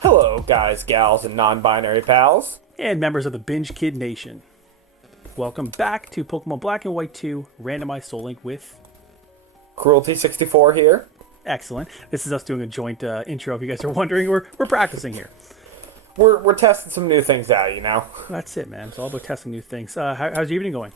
Hello, guys, gals, and non-binary pals. And members of the Binge Kid Nation. Welcome back to Pokemon Black and White 2 Randomized Soul Link with... Cruelty64 here. Excellent. This is us doing a joint intro. If you guys are wondering, we're practicing here. We're testing some new things out, you know? That's it, man. It's all about testing new things. How's your evening going?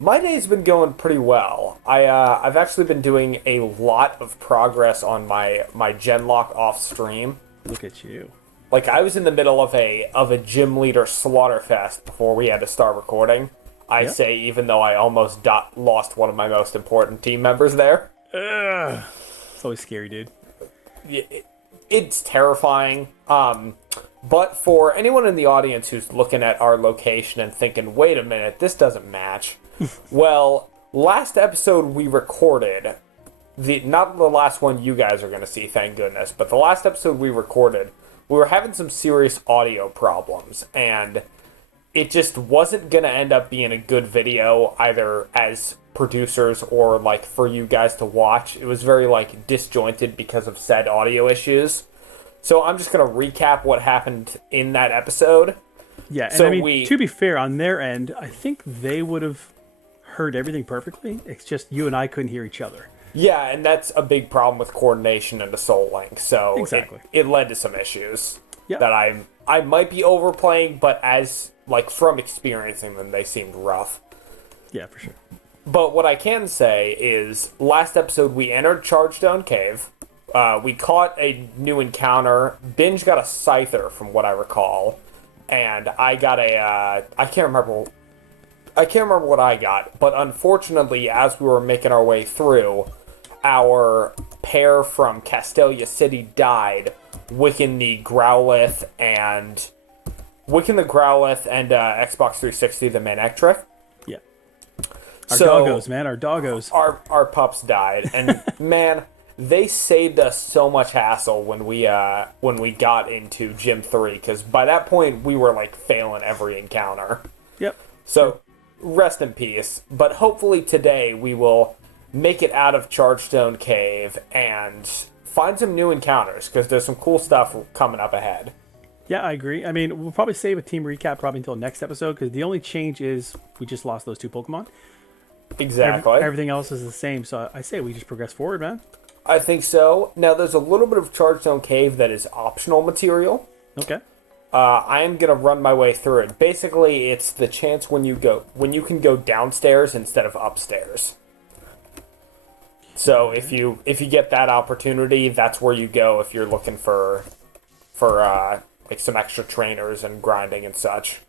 My day's been going pretty well. I've actually been doing a lot of progress on my Genlock off stream. Look at you. Like, I was in the middle of a gym leader slaughterfest before we had to start recording. I say, even though I almost lost one of my most important team members there. Ugh. It's always scary, dude. It's terrifying. But for anyone in the audience who's looking at our location and thinking, wait a minute, this doesn't match. Well, last episode we recorded, not the last one you guys are going to see, thank goodness, but the last episode we recorded, we were having some serious audio problems, and it just wasn't going to end up being a good video, either as producers or, like, for you guys to watch. It was very, like, disjointed because of said audio issues. So I'm just going to recap what happened in that episode. Yeah, and so I mean, to be fair, on their end, I think they would have heard everything perfectly. It's just you and I couldn't hear each other. Yeah, and that's a big problem with coordination in the Soul Link. So exactly. it led to some issues that I might be overplaying, but as, like, from experiencing them, they seemed rough. Yeah, for sure. But what I can say is, last episode we entered Chargestone Cave. We caught a new encounter. Binge got a Scyther, from what I recall, and I got I can't remember what I got. But unfortunately, as we were making our way through, our pair from Castelia City died, wicking the Growlithe and Xbox 360 the Manectric. Yeah. Our doggos, man. Our doggos. Our pups died, and man. They saved us so much hassle when we got into Gym 3, because by that point we were, like, failing every encounter. Yep. So, rest in peace. But hopefully today we will make it out of Chargestone Cave and find some new encounters, because there's some cool stuff coming up ahead. Yeah, I agree. I mean, we'll probably save a team recap probably until next episode, because the only change is we just lost those two Pokemon. Exactly. Everything else is the same, so I say we just progress forward, man. I think so. Now, there's a little bit of Chargestone Cave that is optional material. Okay. I am going to run my way through it. Basically, it's the chance when you can go downstairs instead of upstairs. So if you get that opportunity, that's where you go if you're looking for like some extra trainers and grinding and such.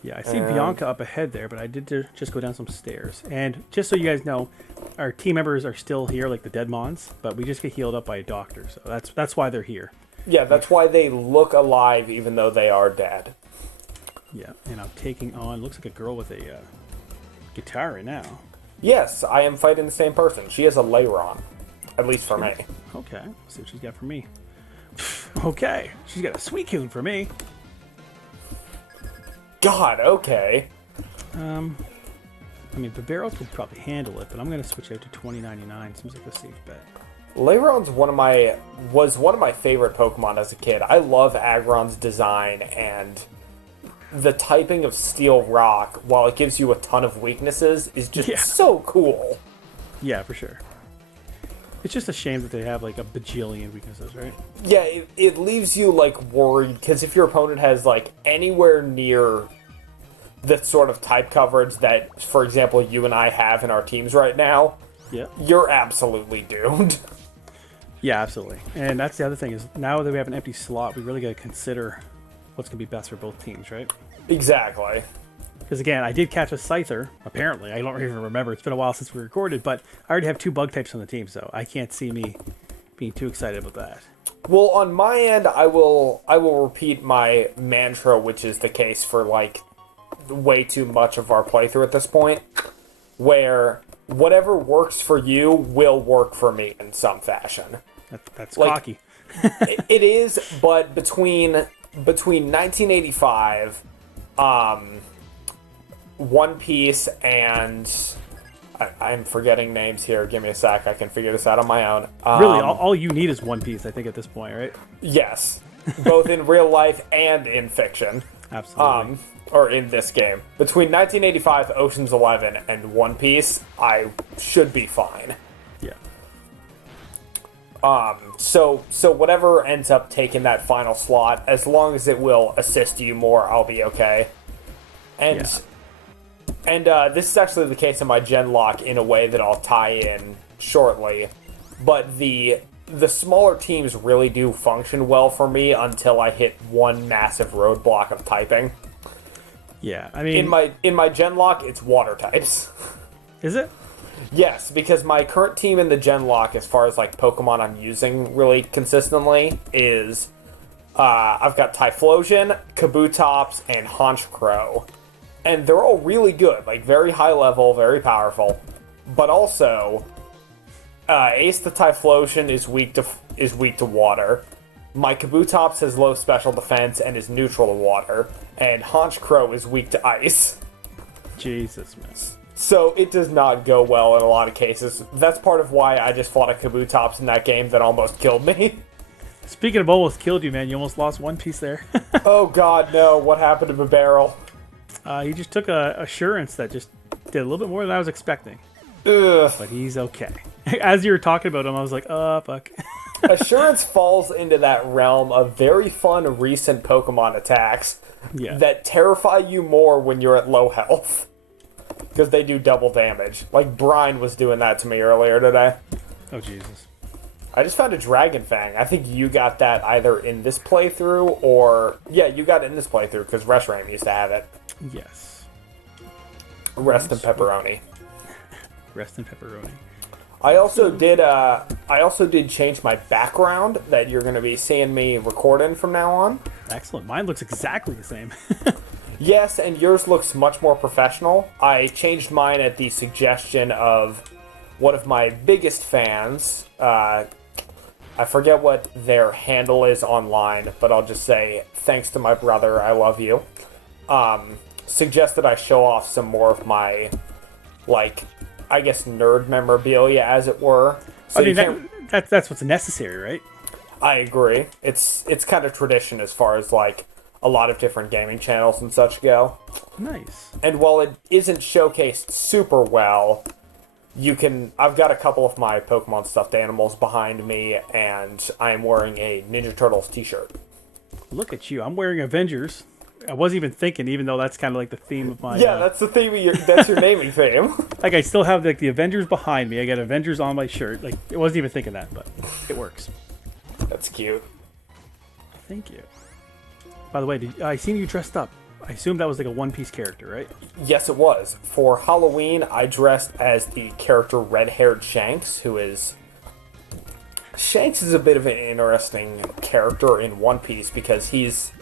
Yeah, I see Bianca up ahead there, but I did just go down some stairs. And just so you guys know, our team members are still here, like the Deadmons, but we just get healed up by a doctor, so that's why they're here. Yeah, that's why they look alive even though they are dead. Yeah, and I'm taking on, looks like a girl with a guitar right now. Yes, I am fighting the same person. She has a Leyron, at least for me. Okay, let's see what she's got for me. Okay, she's got a Suicune for me. God, okay. I mean, Vivero could probably handle it, but I'm going to switch out to 2099. Seems like a safe bet. Leyron's was one of my favorite Pokemon as a kid. I love Aggron's design, and the typing of Steel Rock, while it gives you a ton of weaknesses, is just so cool. Yeah, for sure. It's just a shame that they have, like, a bajillion weaknesses, right? Yeah, it leaves you, like, worried, because if your opponent has, like, anywhere near the sort of type coverage that, for example, you and I have in our teams right now, you're absolutely doomed. Yeah, absolutely. And that's the other thing, is now that we have an empty slot, we really got to consider what's going to be best for both teams, right? Exactly. Because, again, I did catch a Scyther, apparently. I don't even remember. It's been a while since we recorded, but I already have 2 bug types on the team, so I can't see me being too excited about that. Well, on my end, I will repeat my mantra, which is the case for, like, way too much of our playthrough at this point, where whatever works for you will work for me in some fashion. That's like, cocky. It is, but between 1985... One Piece and I'm forgetting names here. Give me a sec. I can figure this out on my own. Really, all you need is One Piece, I think, at this point, right? Yes, both in real life and in fiction. Absolutely. Or in this game. Between 1985, Ocean's 11, and One Piece, I should be fine. Yeah. So whatever ends up taking that final slot, as long as it will assist you more, I'll be okay. And this is actually the case in my gen lock in a way that I'll tie in shortly. But the smaller teams really do function well for me until I hit one massive roadblock of typing. Yeah, I mean... In my gen lock, it's water types. Is it? Yes, because my current team in the gen lock, as far as like Pokemon I'm using really consistently, is I've got Typhlosion, Kabutops, and Honchkrow. And they're all really good, like very high level, very powerful. But also, Ace the Typhlosion is weak to water. My Kabutops has low special defense and is neutral to water. And Honchkrow is weak to ice. Jesus, man. So it does not go well in a lot of cases. That's part of why I just fought a Kabutops in that game that almost killed me. Speaking of almost killed you, man, you almost lost One Piece there. Oh god, no. What happened to the barrel? He just took a assurance that just did a little bit more than I was expecting. Ugh. But he's okay. As you were talking about him, I was like, oh, fuck. Assurance falls into that realm of very fun recent Pokemon attacks that terrify you more when you're at low health. Because they do double damage. Like Brian was doing that to me earlier today. Oh, Jesus. I just found a Dragon Fang. I think you got that either in this playthrough or... Yeah, you got it in this playthrough because Reshiram used to have it. Yes. Rest in pepperoni. Rest in pepperoni. I also did change my background that you're going to be seeing me recording from now on. Excellent. Mine looks exactly the same. Yes, and yours looks much more professional. I changed mine at the suggestion of one of my biggest fans. I forget what their handle is online, but I'll just say, thanks to my brother, I love you. Suggested I show off some more of my, like, I guess nerd memorabilia, as it were. So I mean, that's what's necessary, right? I agree. It's kind of tradition as far as, like, a lot of different gaming channels and such go. Nice. And while it isn't showcased super well, I've got a couple of my Pokemon stuffed animals behind me, and I'm wearing a Ninja Turtles t-shirt. Look at you. I'm wearing Avengers. I wasn't even thinking, even though that's kind of like the theme of my... Yeah, that's the theme of that's your naming theme. Like, I still have like the Avengers behind me. I got Avengers on my shirt. Like, I wasn't even thinking that, but it works. That's cute. Thank you. By the way, I seen you dressed up. I assume that was like a One Piece character, right? Yes, it was. For Halloween, I dressed as the character red-haired Shanks, who is... Shanks is a bit of an interesting character in One Piece because he's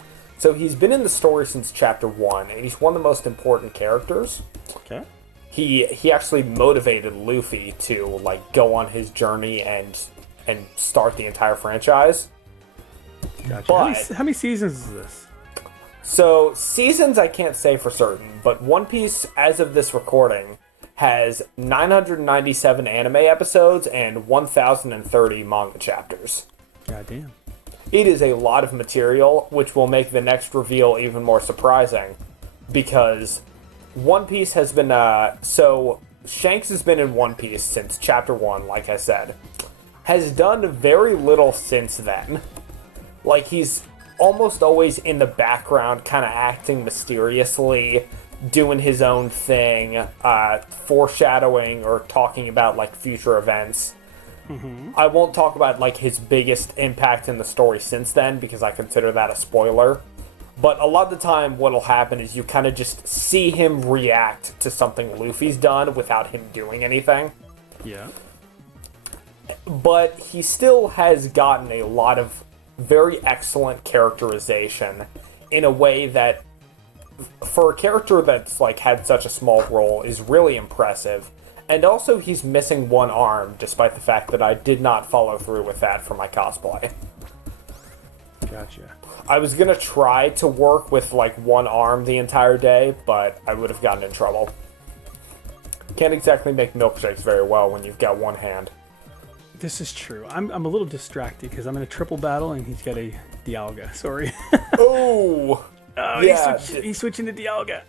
been in the story since Chapter 1, and he's one of the most important characters. Okay. He actually motivated Luffy to, like, go on his journey and start the entire franchise. Gotcha. But, how many seasons is this? So, seasons I can't say for certain, but One Piece, as of this recording, has 997 anime episodes and 1,030 manga chapters. Goddamn. It is a lot of material, which will make the next reveal even more surprising, because One Piece has been, so Shanks has been in One Piece since Chapter 1, like I said, has done very little since then. Like, he's almost always in the background, kind of acting mysteriously, doing his own thing, foreshadowing or talking about, like, future events. Mm-hmm. I won't talk about, like, his biggest impact in the story since then, because I consider that a spoiler. But a lot of the time, what'll happen is you kind of just see him react to something Luffy's done without him doing anything. Yeah. But he still has gotten a lot of very excellent characterization in a way that, for a character that's, like, had such a small role, is really impressive. And also, he's missing one arm, despite the fact that I did not follow through with that for my cosplay. Gotcha. I was gonna try to work with, like, one arm the entire day, but I would have gotten in trouble. Can't exactly make milkshakes very well when you've got one hand. This is true. I'm a little distracted because I'm in a triple battle and he's got a Dialga. Sorry. Oh! Yeah. He's switching to Dialga.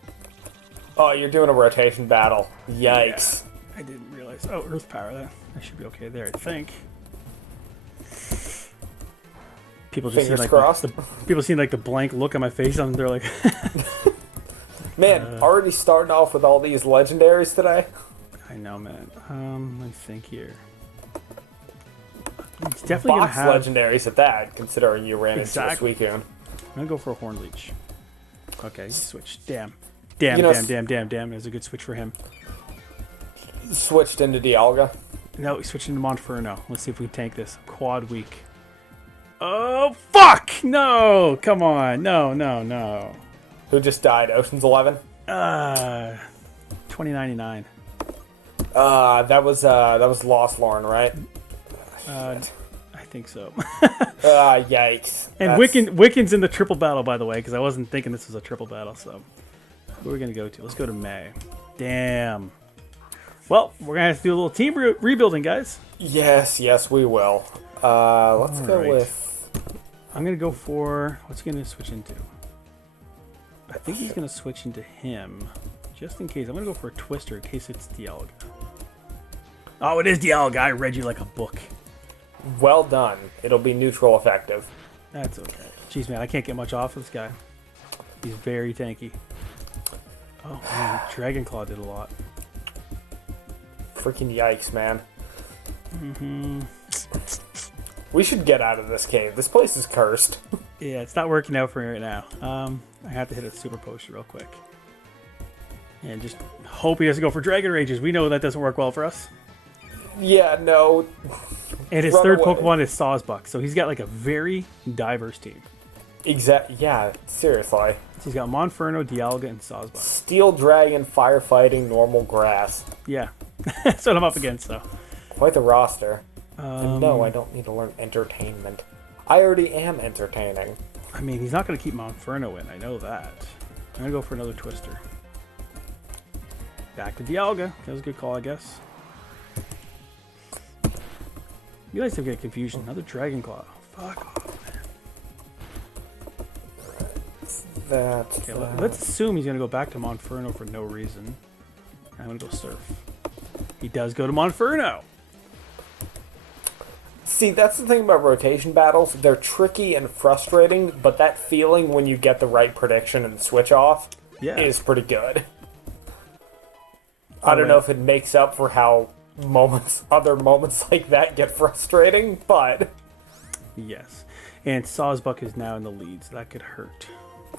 Oh, you're doing a rotation battle. Yikes. Yeah, I didn't realize. Oh, Earth Power. That should be okay there, I think. People just Fingers see, like, crossed. People see like the blank look on my face and they're like... Man, already starting off with all these legendaries today. I know, man. Let me think here. He's definitely going to Box have... legendaries at that, considering you ran into a Suicune. I'm going to go for a Horn Leech. Okay, switch. Damn. You know, Damn. It was a good switch for him. Switched into Dialga. No, he switched into Monferno. Let's see if we can tank this. Quad weak. Oh, fuck! No! Come on. No. Who just died? Ocean's 11? 2099. That was Lost Lauren, right? I think so. Yikes. And Wiccan's in the triple battle, by the way, because I wasn't thinking this was a triple battle, so... Who are we going to go to? Let's go to May. Damn. Well, we're going to have to do a little team rebuilding, guys. Yes, we will. Let's go with... I'm going to go for... What's he going to switch into? I think he's going to switch into him. Just in case. I'm going to go for a Twister in case it's Dialga. Oh, it is Dialga. I read you like a book. Well done. It'll be neutral effective. That's okay. Jeez, man, I can't get much off this guy. He's very tanky. Oh, man, Dragon Claw did a lot. Freaking yikes, man. We should get out of this cave. This place is cursed. Yeah, it's not working out for me right now. I have to hit a Super Potion real quick. And just hope he doesn't go for Dragon Rages. We know that doesn't work well for us. Yeah, no. And his third Pokemon is Sawsbuck, so he's got like a very diverse team. Yeah, seriously. So he's got Monferno, Dialga, and Sawsbuck. Steel Dragon, Firefighting, Normal Grass. Yeah, that's what I'm up against, though. Quite the roster. And no, I don't need to learn Entertainment. I already am entertaining. I mean, he's not going to keep Monferno in. I know that. I'm going to go for another Twister. Back to Dialga. That was a good call, I guess. You guys have got confusion. Another Dragon Claw. Fuck off, man. Okay, let's assume he's going to go back to Monferno for no reason. I'm going to go Surf. He does go to Monferno. See, that's the thing about rotation battles. They're tricky and frustrating, but that feeling when you get the right prediction and switch off is pretty good. I don't know if it makes up for how other moments like that get frustrating, but... Yes. And Sawsbuck is now in the lead, so that could hurt.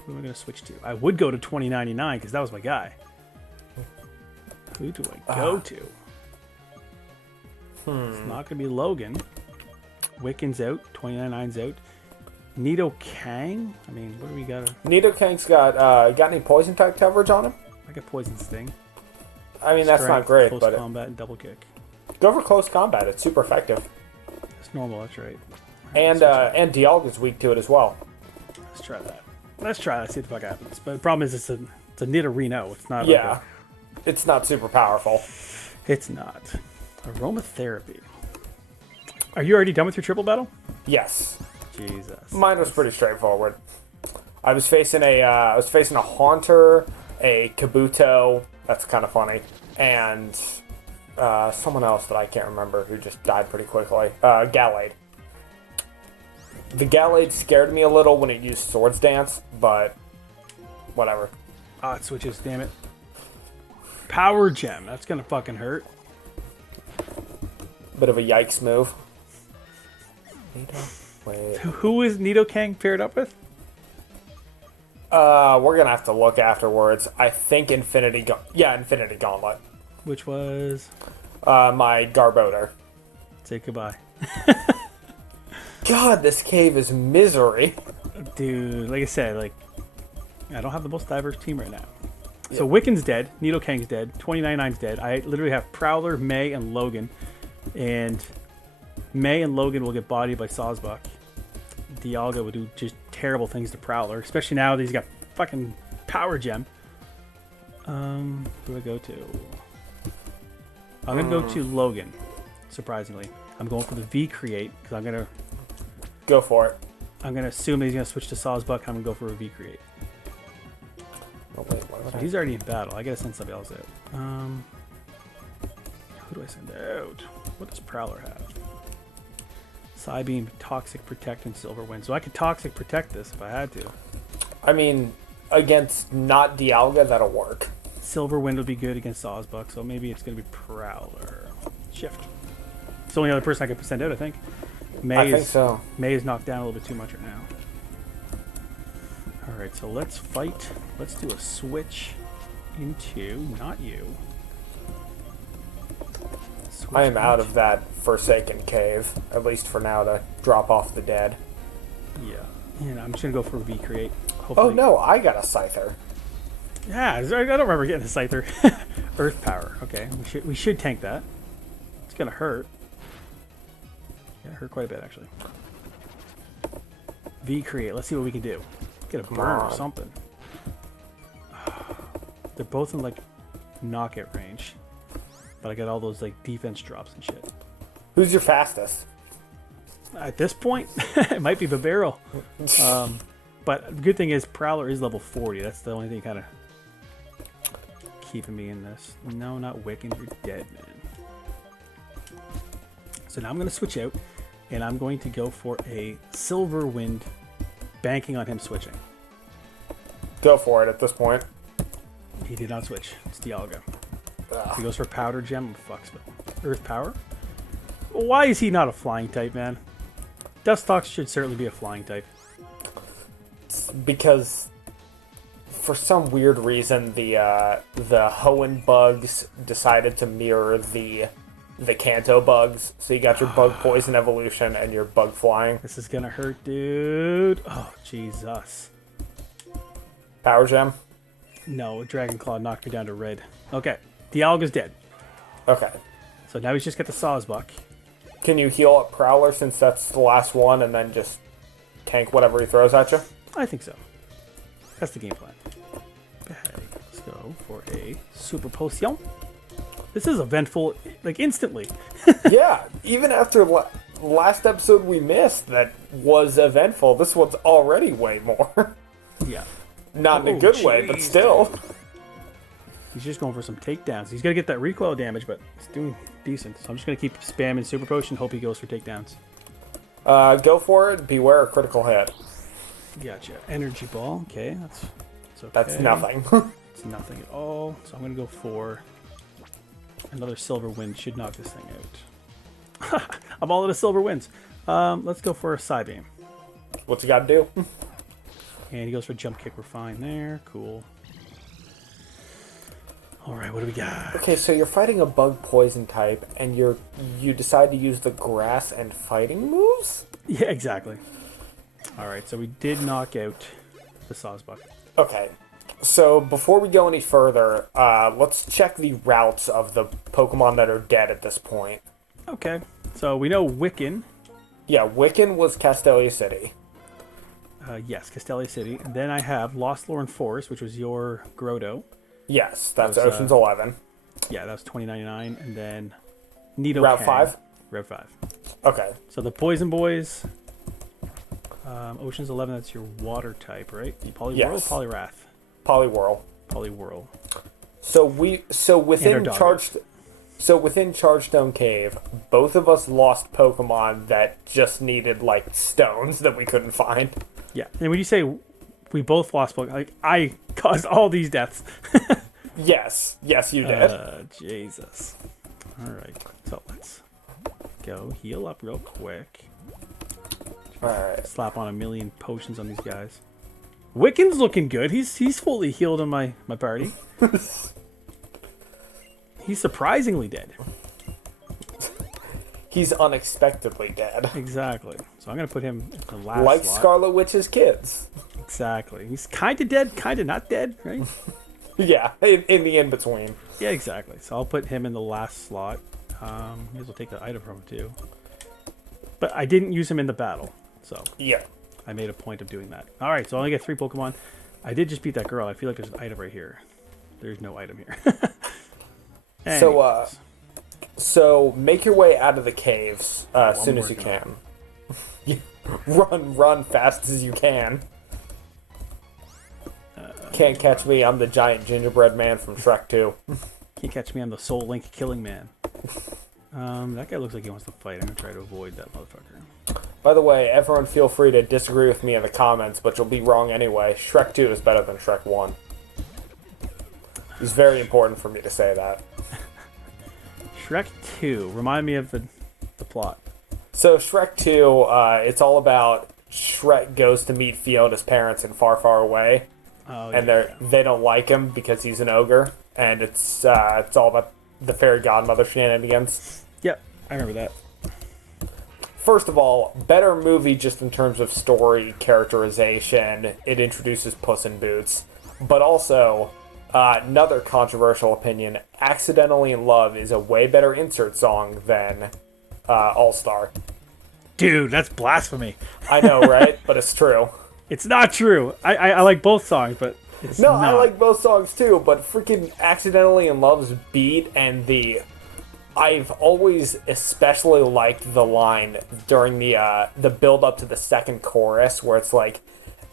Who am I going to switch to? I would go to 2099, because that was my guy. Who do I go to? It's not going to be Logan. Wiccan's out. 2099's out. Nidoking? I mean, what do we got? Nidoking's got any poison type coverage on him? I got Poison Sting. I mean, that's not great, close but... combat and double kick. Go for close combat. It's super effective. It's normal, that's right. And Dialga's weak to it as well. Let's try that. Let's try that, see what the fuck happens. But the problem is it's a Nidorino. It's not it's not super powerful. It's not. Aromatherapy. Are you already done with your triple battle? Yes. Jesus. Mine was pretty straightforward. I was facing a Haunter, a Kabuto, that's kind of funny, and someone else that I can't remember who just died pretty quickly. Gallade. The Gallade scared me a little when it used Swords Dance, but whatever. Oh, it switches, damn it. Power Gem, that's gonna fucking hurt. Bit of a yikes move. Wait. Who is Nidoking paired up with? We're gonna have to look afterwards. I think Infinity Gauntlet. Which was? My Garbodor. Say goodbye. God, this cave is misery. Dude, like I said, I don't have the most diverse team right now. So Wiccan's dead, Nidoking's dead, 2099's dead. I literally have Prowler, May, and Logan. And May and Logan will get bodied by Sawsbuck. Dialga will do just terrible things to Prowler, especially now that he's got fucking Power Gem. Who do I go to? I'm going to go to Logan, surprisingly. I'm going for the V create because I'm going to... Go for it. I'm going to assume that he's going to switch to Sawsbuck. I'm going to go for a V create. Oh, wait, what So he's already in battle. I got to send somebody else out. Who do I send out? What does Prowler have? Psybeam, Toxic Protect, and Silver Wind. So I could Toxic Protect this if I had to. I mean, against not Dialga, that'll work. Silver Wind would be good against Sawsbuck, so maybe it's going to be Prowler. Shift. It's the only other person I could send out, I think. I think so. May is knocked down a little bit too much right now. Alright, so let's fight. Let's do a switch into... Not you. Switch I am out of that Forsaken Cave, at least for now, to drop off the dead. Yeah. And I'm just going to go for a V create. Oh Hopefully. no, I got a Scyther. Yeah, I don't remember getting a Scyther. Earth Power. Okay, we should tank that. It's going to hurt. Yeah, hurt quite a bit, actually. V create. Let's see what we can do. Get a burn or something. They're both in, like, knockout range. But I got all those, like, defense drops and shit. Who's your fastest? At this point, it might be Babero. But the good thing is Prowler is level 40. That's the only thing kind of keeping me in this. No, not Wiccan. You're dead, man. So now I'm going to switch out, and I'm going to go for a Silver Wind, banking on him switching. Go for it at this point. He did not switch. It's Dialga. Ugh. He goes for Powder Gem. Fuck spell. Earth Power? Why is he not a flying type, man? Dustox should certainly be a flying type. Because for some weird reason the Hoenn bugs decided to mirror the Kanto bugs. So you got your bug poison evolution and your bug flying. This is gonna hurt, dude. Oh, Jesus. Power Gem? No, Dragon Claw knocked me down to red. Okay, Dialga's dead. Okay. So now he's just got the Sawsbuck. Can you heal up Prowler since that's the last one and then just tank whatever he throws at you? I think so. That's the game plan. Let's go for a Super Potion. This is eventful, like, instantly. Yeah, even after last episode we missed that was eventful, this one's already way more. Yeah. Not in a good way, but still. Dude. He's just going for some takedowns. He's got to get that recoil damage, but it's doing decent. So I'm just going to keep spamming Super Potion, hope he goes for takedowns. Go for it. Beware a critical hit. Gotcha. Energy Ball. Okay, that's okay. That's nothing. It's nothing at all. So I'm going to go for another Silver Wind. Should knock this thing out. I'm all out of Silver Winds. Let's go for a Psybeam. What's he got to do? And he goes for Jump Kick. We're fine there. Cool. Alright, what do we got? Okay, so you're fighting a bug poison type, and you decide to use the grass and fighting moves? Yeah, exactly. Alright, so we did knock out the Sawsbuck. Okay, so before we go any further, let's check the routes of the Pokemon that are dead at this point. Okay, so we know Wiccan. Yeah, Wiccan was Castelia City. Yes, Castelia City. And then I have Lost Lorn Forest, which was your Grotto. Yes, that's That was, Ocean's 11. Yeah, that was 2099. And then Nidoking. Route 5? Route 5. Okay. So the Poison Boys, Ocean's 11, that's your water type, right? Poliwhirl, Yes. Poliwrath? Poliwhirl. Poliwhirl. So within Chargestone Cave, both of us lost Pokemon that just needed like stones that we couldn't find. Yeah, and when you say we both lost Pokemon, like I caused all these deaths. Yes, you did. Jesus. All right, so let's go heal up real quick. All right. Slap on a million potions on these guys. Wiccan's looking good. He's fully healed in my party. He's surprisingly dead. He's unexpectedly dead. Exactly. So I'm going to put him in the last Like slot. Scarlet Witch's kids. Exactly. He's kind of dead, kind of not dead, right? Yeah, in the in-between. Yeah, exactly. So I'll put him in the last slot. May as well take the item from him too. But I didn't use him in the battle, so Yeah. I made a point of doing that. All right, so I only get 3 Pokemon. I did just beat that girl. I feel like there's an item right here. There's no item here. So, Anyways. So make your way out of the caves as soon as you working can. Run fast as you can. Can't catch me, I'm the giant gingerbread man from Shrek 2. Can't catch me, I'm the Soul Link killing man. That guy looks like he wants to fight. I'm going to try to avoid that motherfucker. By the way, everyone feel free to disagree with me in the comments, but you'll be wrong anyway. Shrek 2 is better than Shrek 1. It's very important for me to say that. Shrek 2. Remind me of the plot. So Shrek 2, it's all about Shrek goes to meet Fiona's parents in Far, Far Away. Oh, And yeah. they don't like him because he's an ogre. And it's all about the fairy godmother shenanigans. Yep, I remember that. First of all, better movie just in terms of story, characterization. It introduces Puss in Boots. But also, another controversial opinion, Accidentally in Love is a way better insert song than All-Star. Dude, that's blasphemy. I know, right? But it's true. It's not true. I like both songs, but it's No, not. I like both songs too, but freaking Accidentally in Love's beat and I've always especially liked the line during the build up to the second chorus where it's like,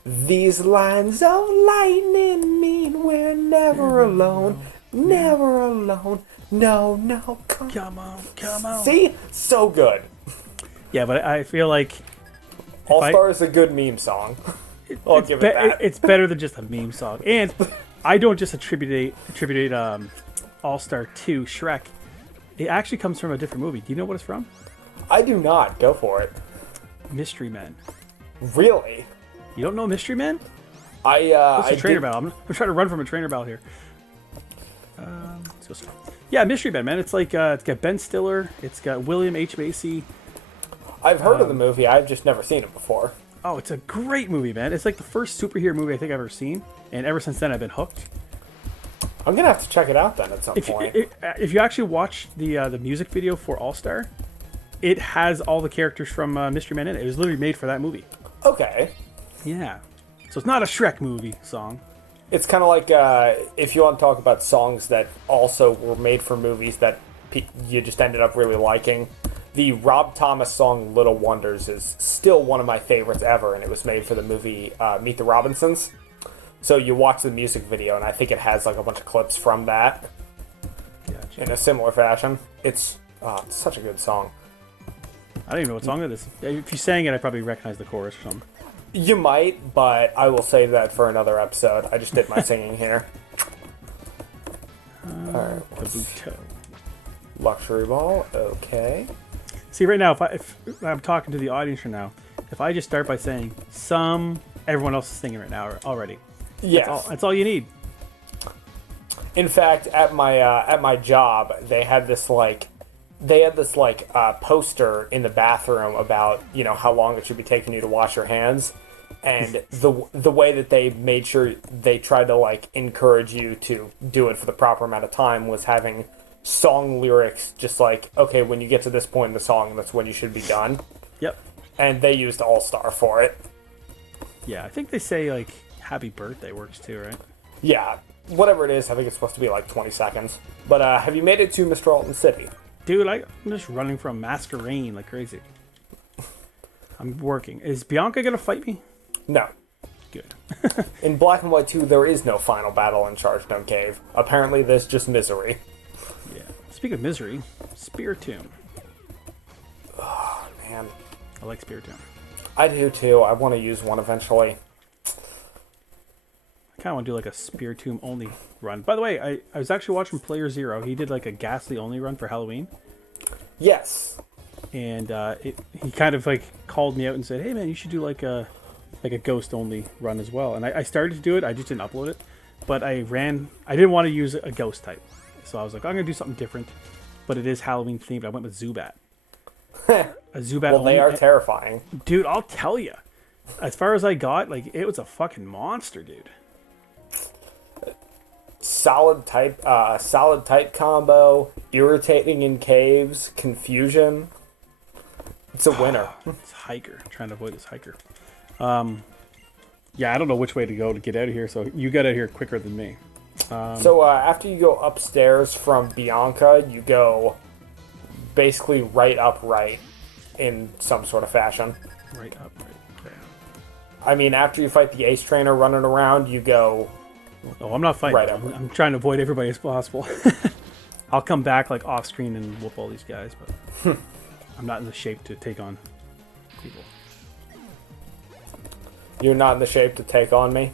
these lines of lightning mean we're never alone, never alone. No, Come on. See? So good. Yeah, but I feel like All-Star is a good meme song. I'll give it that. It's better than just a meme song. And I don't just attribute All-Star to Shrek. It actually comes from a different movie. Do you know what it's from? I do not. Go for it. Mystery Men. Really? You don't know Mystery Men? It's It's a trainer battle. I'm trying to run from a trainer battle here. Let's go start. Yeah, Mystery Men, man. It's like it's got Ben Stiller. It's got William H. Macy. I've heard of the movie. I've just never seen it before. Oh, it's a great movie, man. It's like the first superhero movie I think I've ever seen, and ever since then I've been hooked. I'm gonna have to check it out then at some point. If you actually watch the music video for All Star, it has all the characters from Mystery Men in it. It was literally made for that movie. Okay. Yeah. So it's not a Shrek movie song. It's kind of like if you want to talk about songs that also were made for movies that you just ended up really liking. The Rob Thomas song Little Wonders is still one of my favorites ever, and it was made for the movie Meet the Robinsons. So you watch the music video, and I think it has like a bunch of clips from that Gotcha. in a similar fashion. It's such a good song. I don't even know what song it is. If you sang it, I probably recognize the chorus or something. You might, but I will save that for another episode. I just did my singing here. Alright, Kabuto. Luxury Ball, okay. See, right now, if I'm talking to the audience right now, if I just start by saying everyone else is singing right now already. Yes. That's all you need. In fact, at my job, they had this poster in the bathroom about how long it should be taking you to wash your hands, and the way that they made sure they tried to encourage you to do it for the proper amount of time was having song lyrics just like, okay, when you get to this point in the song, that's when you should be done. Yep. And they used All Star for it. Yeah, I think they say happy birthday works too, right? Yeah, whatever it is, I think it's supposed to be 20 seconds. But have you made it to Mr. Alton City? Dude, I'm just running from Masquerain like crazy. I'm working. Is Bianca gonna fight me? No. Good. In Black and White 2, there is no final battle in Chargestone Cave. Apparently, there's just misery. Yeah. Speaking of misery, Spiritomb. Oh, man. I like Spiritomb. I do too. I want to use one eventually. I kind of want to do a Spiritomb only run. By the way, I was actually watching Player Zero. He did a Ghastly only run for Halloween. Yes. And he kind of called me out and said, "Hey man, you should do a Ghost only run as well." And I started to do it. I just didn't upload it. But I didn't want to use a Ghost type. So I was like, I'm going to do something different. But it is Halloween themed. I went with Zubat. A Zubat well, they only. are terrifying. Dude, I'll tell you. As far as I got, it was a fucking monster, dude. Solid type combo, irritating in caves, confusion. It's a winner. It's Hiker. I'm trying to avoid this Hiker. Yeah, I don't know which way to go to get out of here, so you got out of here quicker than me. So after you go upstairs from Bianca, you go basically right up right in some sort of fashion. Right up, right. Okay. I mean, after you fight the ace trainer running around, you go... Oh, I'm not fighting. Right up. I'm trying to avoid everybody as possible. I'll come back like off screen and whoop all these guys, but I'm not in the shape to take on people. You're not in the shape to take on me?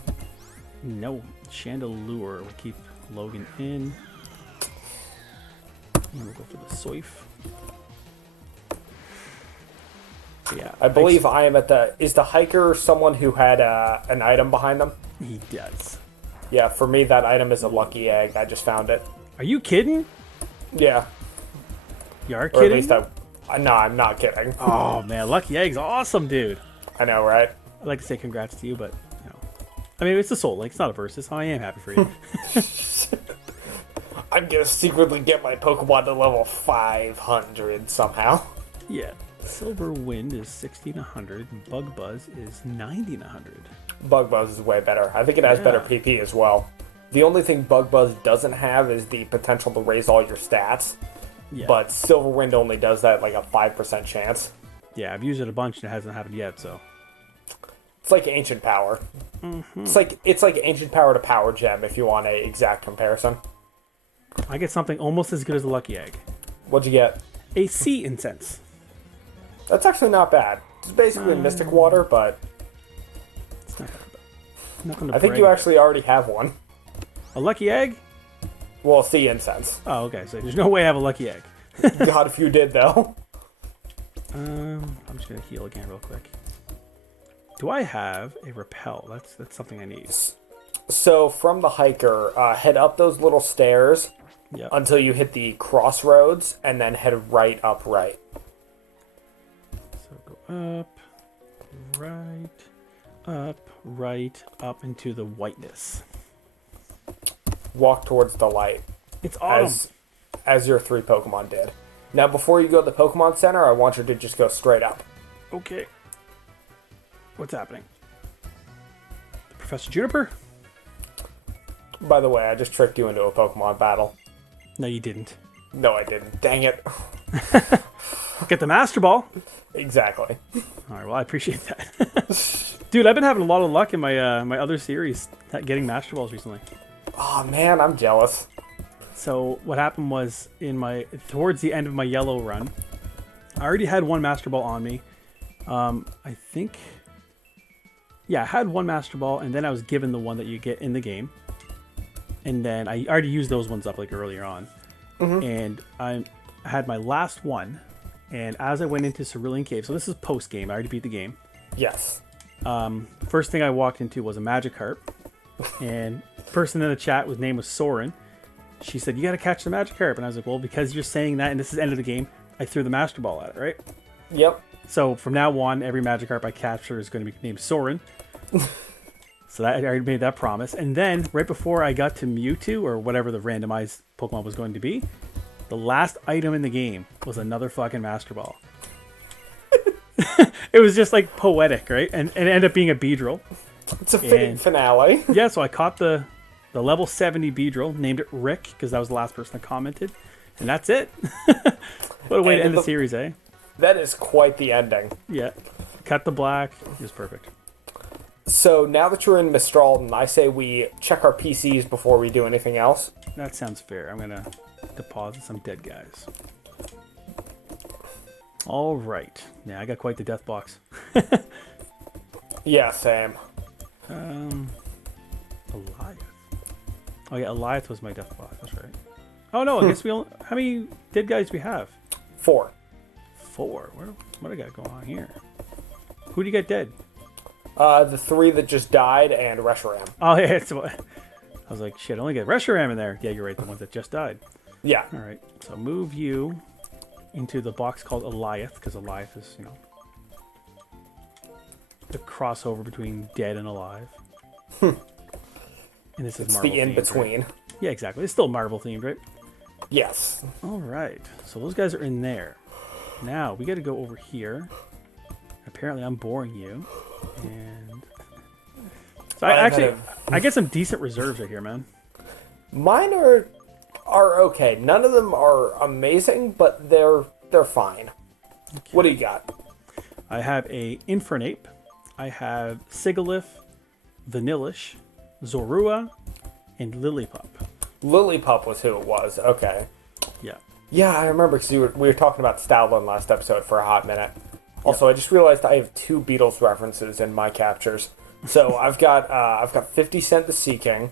No. Chandelure. We'll keep Logan in. And we'll go for the Soif. Yeah. I believe I am at the... Is the hiker someone who had an item behind them? He does. Yeah, for me, that item is a lucky egg. I just found it. Are you kidding? Yeah. You are Or kidding? at least no, I'm not kidding. Oh, man. Lucky Egg's awesome, dude. I know, right? I'd like to say congrats to you, but, you know. I mean, it's a Soul Link. It's not a versus. So I am happy for you. I'm going to secretly get my Pokemon to level 500 somehow. Yeah. Silver Wind is 1600. Bug Buzz is 1900. Bug Buzz is way better. I think it has better PP as well. The only thing Bug Buzz doesn't have is the potential to raise all your stats. Yeah. But Silverwind only does that like a 5% chance. Yeah, I've used it a bunch and it hasn't happened yet, so. It's like Ancient Power. Mm-hmm. It's like Ancient Power to Power Gem if you want a exact comparison. I get something almost as good as a Lucky Egg. What'd you get? A Sea Incense. That's actually not bad. It's basically Mystic Water, but It's not bad. Nothing to I think brag you about. actually already have one. A Lucky Egg? Well, Sea Incense. Oh, okay. So there's no way I have a Lucky Egg. God, if you did, though. I'm just gonna heal again real quick. Do I have a Repel? That's something I need. So, from the hiker, head up those little stairs Yep. until you hit the crossroads, and then head right up right. So go up into the whiteness. Walk towards the light. It's autumn. As your 3 Pokemon did. Now, before you go to the Pokemon Center, I want you to just go straight up. Okay. What's happening? Professor Juniper? By the way, I just tricked you into a Pokemon battle. No, you didn't. No, I didn't. Dang it. Get the Master Ball. Exactly. All right, well, I appreciate that. Dude, I've been having a lot of luck in my my other series getting Master Balls recently. Oh, man, I'm jealous. So what happened was towards the end of my yellow run, I already had one Master Ball on me. I think, yeah, I had one Master Ball, and then I was given the one that you get in the game. And then I already used those ones up like earlier on. Mm-hmm. And I had my last one, and as I went into Cerulean Cave, so this is post game. I already beat the game. Yes. First thing I walked into was a Magikarp, and person in the chat whose name was Soren. She said, "You got to catch the Magikarp," and I was like, "Well, because you're saying that, and this is the end of the game, I threw the Master Ball at it, right?" Yep. So from now on, every Magikarp I capture is going to be named Soren. So I already made that promise. And then, right before I got to Mewtwo, or whatever the randomized Pokemon was going to be, the last item in the game was another fucking Master Ball. It was just like poetic, right? And it ended up being a Beedrill. It's a fitting finale. Yeah, so I caught the level 70 Beedrill, named it Rick, because that was the last person that commented. And that's it. What a way to end the series, eh? That is quite the ending. Yeah. Cut the black. It was perfect. So now that you're in Mistralton, I say we check our PCs before we do anything else. That sounds fair. I'm going to deposit some dead guys. All right. Yeah, I got quite the death box. Yeah, same. Eliath. Oh yeah, Eliath was my death box. That's right. Oh no, I guess we only... How many dead guys do we have? 4. 4. What do I got going on here? Who do you get dead? The 3 that just died and Reshiram. Oh yeah, I was like, shit, I only get Reshiram in there. Yeah, you're right, the ones that just died. Yeah. All right, so move you into the box called Eliath, because Eliath is, you know, the crossover between dead and alive. And this is It's Marvel the in-between. Right? Yeah, exactly. It's still Marvel themed, right? Yes. All right, so those guys are in there. Now we got to go over here. Apparently, I'm boring you, and so I get some decent reserves right here, man. Mine are okay. None of them are amazing, but they're they're fine. Okay. What do you got? I have a Infernape. I have Sigilyph, Vanillish, Zorua, and Lillipup. Lillipup was who it was. Okay. Yeah. Yeah, I remember because we were talking about Stoutland last episode for a hot minute. Also, I just realized I have 2 Beatles references in my captures. So I've got 50 Cent the Sea King,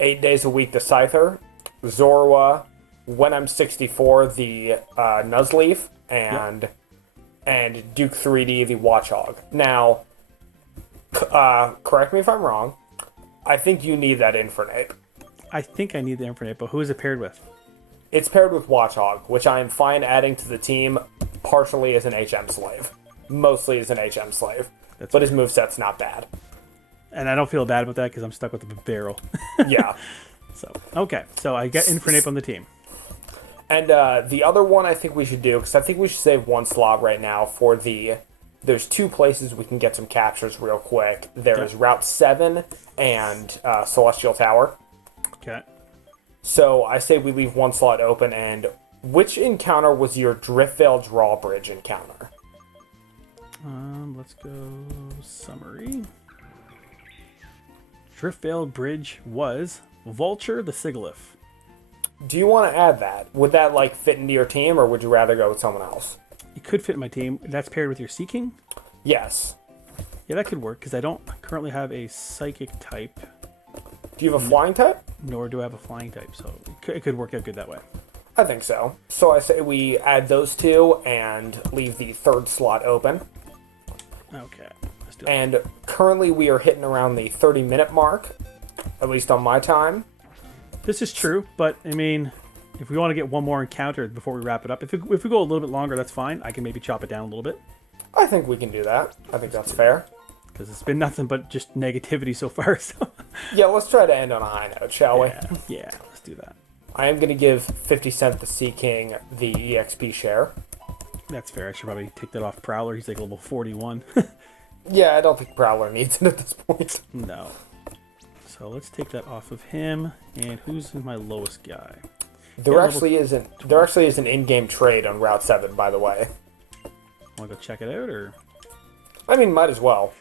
8 Days a Week the Scyther, Zorua, When I'm 64 the Nuzleaf, and Duke 3D the Watchog. Now, correct me if I'm wrong. I think you need that Infernape. I think I need the Infernape, but who is it paired with? It's paired with Watchog, which I am fine adding to the team partially as an HM slave. Mostly as an HM slave. But his moveset's not bad. And I don't feel bad about that because I'm stuck with the barrel. Yeah. So I get Infernape on the team. And the other one I think we should do, because I think we should save 1 slot right now for the... There's 2 places we can get some captures real quick. There's Route 7 and Celestial Tower. Okay. So I say we leave 1 slot open, and which encounter was your Driftvale Drawbridge encounter? Let's go summary. Driftvale Bridge was Vulture the Sigilyph. Do you want to add that? Would that fit into your team, or would you rather go with someone else? It could fit in my team. That's paired with your Sea King? Yes. Yeah, that could work, because I don't currently have a Psychic type. Do you have a flying type? Nor do I have a flying type, so it could work out good that way. I think so. So I say we add those 2 and leave the 3rd slot open. Okay, let's do it. And currently we are hitting around the 30-minute mark, at least on my time. This is true, but, I mean, if we want to get one more encounter before we wrap it up, if we go a little bit longer, that's fine. I can maybe chop it down a little bit. I think we can do that. I think that's fair. Because it's been nothing but just negativity so far. So. Yeah, let's try to end on a high note, shall we? Yeah, let's do that. I am going to give 50 Cent the Sea King the EXP share. That's fair. I should probably take that off Prowler. He's like level 41. Yeah, I don't think Prowler needs it at this point. No. So let's take that off of him. And who's my lowest guy? There actually is an in-game trade on Route 7, by the way. Want to go check it out, or? I mean, might as well.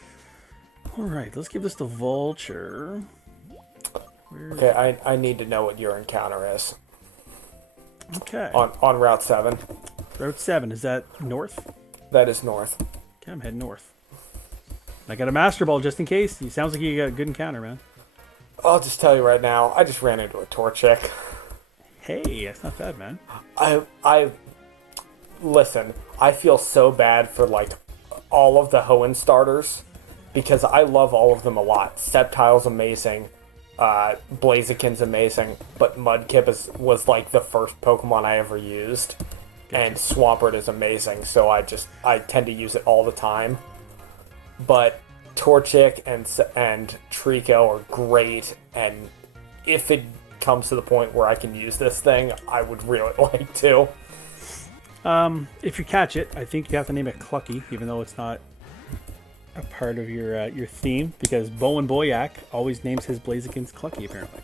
All right, let's give this to Vulture. Okay, I need to know what your encounter is. Okay. On Route 7. Route 7, is that north? That is north. Okay, I'm heading north. I got a Master Ball just in case. It sounds like you got a good encounter, man. I'll just tell you right now, I just ran into a Torchic. Hey, that's not bad, man. Listen, I feel so bad for, all of the Hoenn starters, because I love all of them a lot. Sceptile's amazing, Blaziken's amazing, but Mudkip was, the first Pokemon I ever used, and Swampert is amazing, so I tend to use it all the time. But Torchic and Trico are great, and if it comes to the point where I can use this thing, I would really like to. If you catch it, I think you have to name it Clucky, even though it's not a part of your theme, because Bowen Boyack always names his Blazikens Clucky, apparently.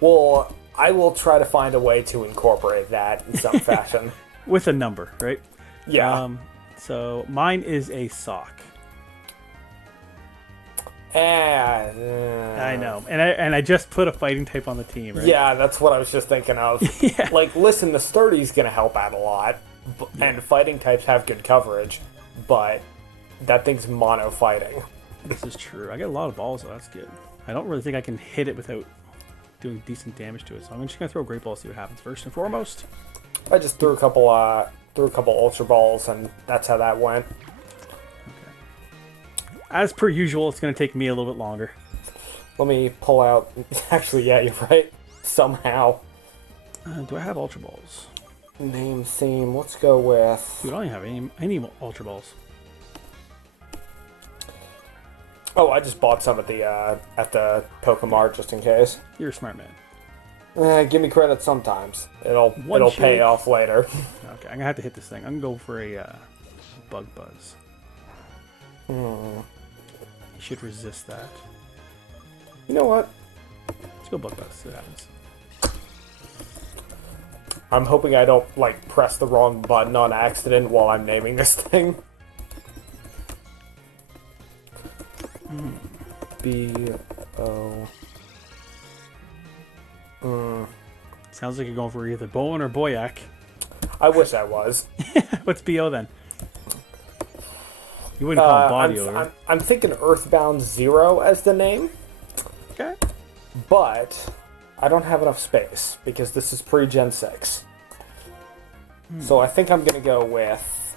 Well, I will try to find a way to incorporate that in some fashion. With a number, right? Yeah. So mine is a sock. I know, and I just put a fighting type on the team, right? Yeah, that's what I was just thinking of. Yeah. Listen, the Sturdy's gonna help out a lot, and fighting types have good coverage, but that thing's mono fighting. This is true. I get a lot of balls, so that's good. I don't really think I can hit it without doing decent damage to it, so I'm just gonna throw a Great Ball, see what happens first and foremost. I just threw a couple Ultra Balls, and that's how that went. As per usual, it's going to take me a little bit longer. Let me pull out... Actually, yeah, you're right. Somehow. Do I have Ultra Balls? Name, theme, let's go with... Dude, I don't have any Ultra Balls. Oh, I just bought some at the Pokemart just in case. You're a smart man. Give me credit sometimes. It'll pay off later. Okay, I'm going to have to hit this thing. I'm going to go for a Bug Buzz. You should resist that. You know what? Let's go Bug Buzz, see what happens. I'm hoping I don't, like, press the wrong button on accident while I'm naming this thing. B-O... Sounds like you're going for either Bowen or Boyac. I wish I was. What's BO then? You wouldn't call him Body Odor. I'm thinking Earthbound Zero as the name. Okay. But I don't have enough space because this is pre-Gen 6. So I think I'm going to go with...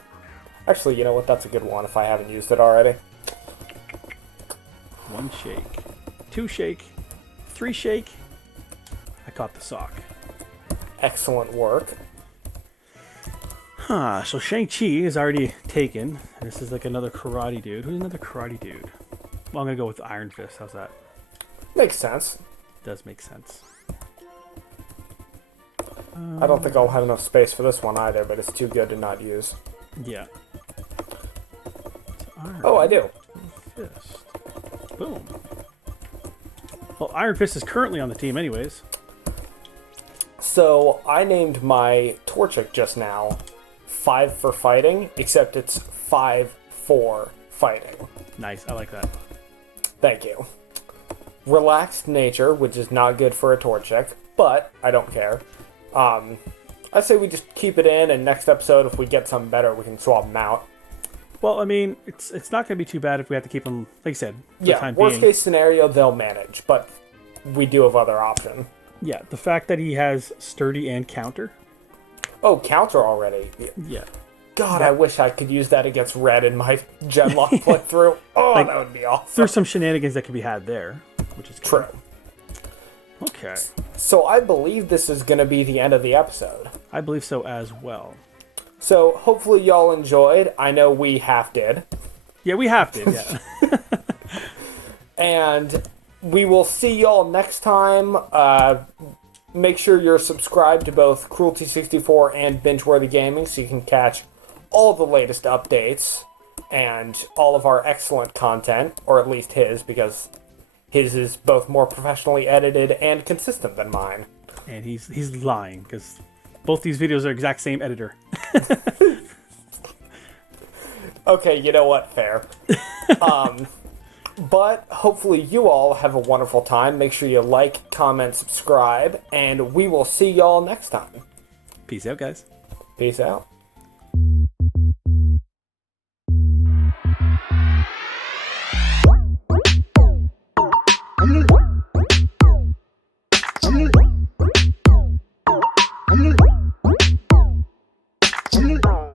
Actually, you know what? That's a good one if I haven't used it already. 1 shake. 2 shake. 3 shake. I caught the sock. Excellent work. So Shang-Chi is already taken. This is like another karate dude. Who's another karate dude? Well, I'm going to go with Iron Fist. How's that? Makes sense. Does make sense. I don't think I'll have enough space for this one either, but it's too good to not use. Yeah. Oh, I do. Fist. Boom. Well, Iron Fist is currently on the team anyways. So I named my Torchic just now 5 for fighting, except it's 5 for fighting. Nice. I like that. Thank you. Relaxed nature, which is not good for a Torchic, but I don't care. I say we just keep it in, and next episode, if we get something better, we can swap them out. Well, I mean, it's not going to be too bad if we have to keep them, like you said, for the time worst being. case scenario, they'll manage, but we do have other option. Yeah, the fact that he has sturdy and counter. Oh, counter already. Yeah. God, I wish I could use that against Red in my Genlock playthrough. Oh, Like, that would be awesome. There's some shenanigans that could be had there, which is good. True. Okay. So I believe this is going to be the end of the episode. I believe so as well. So hopefully y'all enjoyed. I know we half did. Yeah, we have to, yeah. And we will see y'all next time. Make sure you're subscribed to both Cruelty64 and Bingeworthy Gaming so you can catch all the latest updates and all of our excellent content, or at least his, because his is both more professionally edited and consistent than mine. And he's lying, because both these videos are exact same editor. Okay, you know what? Fair. But hopefully you all have a wonderful time. Make sure you like, comment, subscribe, and we will see y'all next time. Peace out, guys. Peace out.